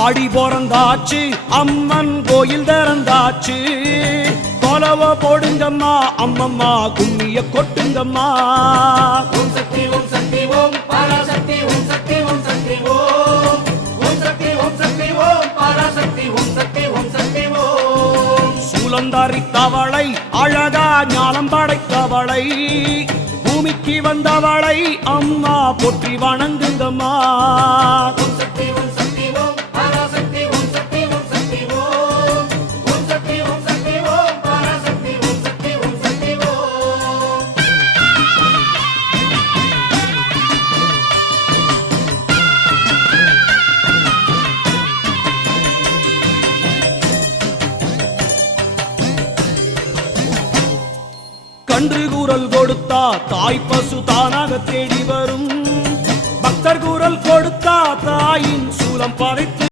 ஆடி பிறந்தாச்சு அம்மன் கோயில் திறந்தாச்சு கொலவ போடுங்கம்மா அம்மம்மா கும்மிய கொட்டுங்கம்மா. ஓம் சக்தி ஓம் சக்தி ஓம் பராசக்தி ஓம் சக்தி ஓம் சக்தி ஓம் ஓம் சக்தி ஓம் சக்தி ஓம் பராசக்தி ஓம் சக்தி ஓம் சக்தி ஓம். சூலந்தரித்தவளை அழகா ஞானம் படைத்தவளை பூமிக்கு வந்தவளை அம்மா போற்றி வணங்குங்கம்மா. ஓம் சக்தி ஓம் சக்தி ஓம் பராசக்தி ஓம் சக்தி ஓம் சக்தி ஓம் ஓம் சக்தி ஓம் சக்தி ஓம் பராசக்தி ஓம் சக்தி ஓம் சக்தி ஓம். கன்று கூறல் கொடுத்தா தாய் பசு தானாக தேடி வரும் பக்தர் கூறல் கொடுத்தா தாயின் சூலம் படைத்து